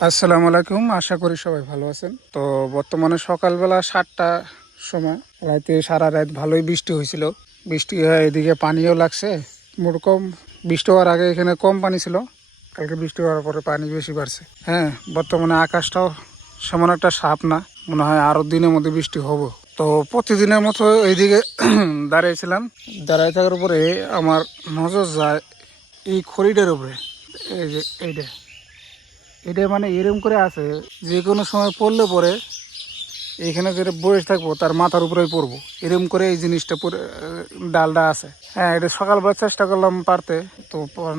আসসালামু আলাইকুম, আশা করি সবাই ভালো আছেন। তো বর্তমানে সকালবেলা 7টার সময় রাতে সারা রাত ভালোই বৃষ্টি হয়েছিল। বৃষ্টি হয়ে এদিকে পানিও লাগছে। মোট কম বৃষ্টি হওয়ার আগে এখানে কম পানি ছিল, কালকে বৃষ্টি হওয়ার পরে পানি বেশি বাড়ছে। হ্যাঁ, বর্তমানে আকাশটাও সেমন একটা সাপ না, মনে হয় আরও দিনের মধ্যে বৃষ্টি হবো। তো প্রতিদিনের মতো এইদিকে দাঁড়িয়েছিলাম। দাঁড়িয়ে থাকার উপরে আমার নজর যায় এই খড়িটার উপরে। এই যে এইটা এটা মানে এরম করে আছে, যে কোনো সময় পড়লে পরে এখানে যেটা বসে থাকবো তার মাথার উপরেই পড়বো, এরম করে এই জিনিসটা পরে ডালটা আছে। হ্যাঁ, এটা সকালবেলা চেষ্টা করলাম পারতে, তো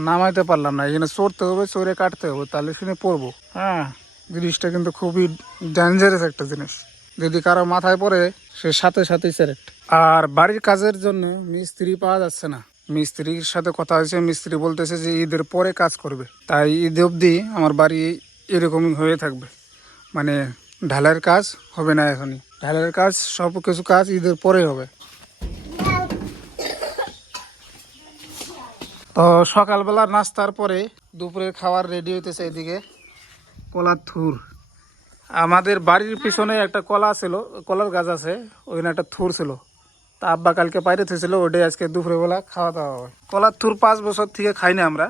নামাইতে পারলাম না। এখানে চড়তে হবে, চড়ে কাটতে হবে, তাহলে শুনে পড়বো। হ্যাঁ, জিনিসটা কিন্তু খুবই ডেঞ্জারাস একটা জিনিস। যদি কারো মাথায় পড়ে সে সাথে সাথেই সেরেক্ট। আর বাড়ির কাজের জন্য মিস্ত্রি পাওয়া যাচ্ছে না। মিস্ত্রির সাথে কথা হয়েছে, মিস্ত্রি বলতেছে যে ঈদের পরে কাজ করবে, তাই ঈদ অবধি আমার বাড়ি এরকমই হয়ে থাকবে। মানে ঢালাইয়ের কাজ হবে না এখনই, ঢালাইয়ের কাজ সব কিছু কাজ ঈদের পরে হবে। তো সকালবেলা নাস্তার পরে দুপুরে খাবার রেডি হইতেছে। এদিকে কলার থুর, আমাদের বাড়ির পিছনে একটা কলা ছিল, কলার গাছ আছে, ওইখানে একটা থুর ছিল। তা আব্বা কালকে বাইরে থেছিল, ওটাই আজকে দুপুরে বেলা খাওয়া দাওয়া হয়। কলার থুর 5 বছর থেকে খাই না আমরা।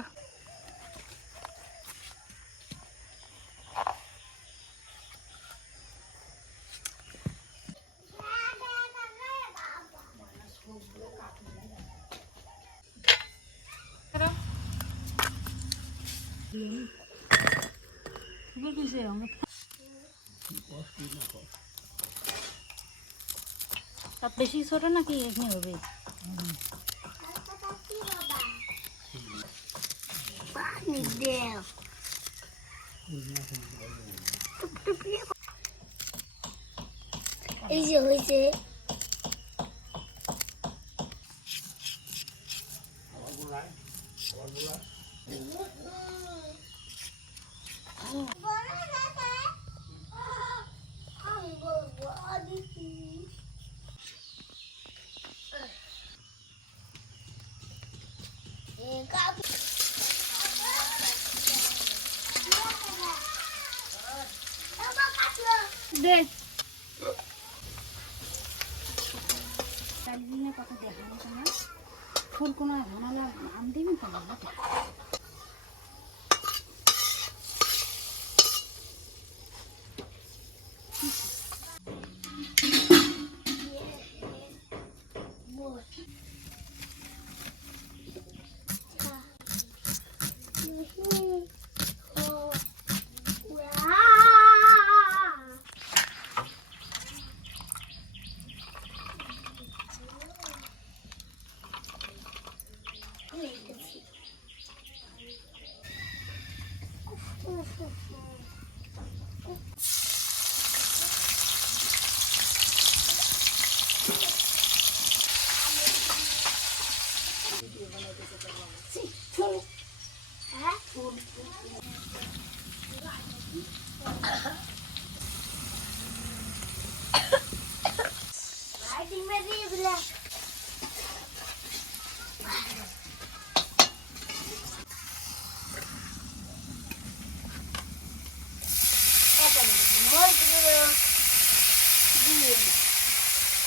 বেশি ছোট নাকি এখানে হবে? এই যে হয়েছে দেখ কথা দেখানো তোমার ফুল কোনো ভানালা আম দিবি কেন?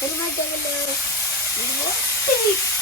Terima kasih.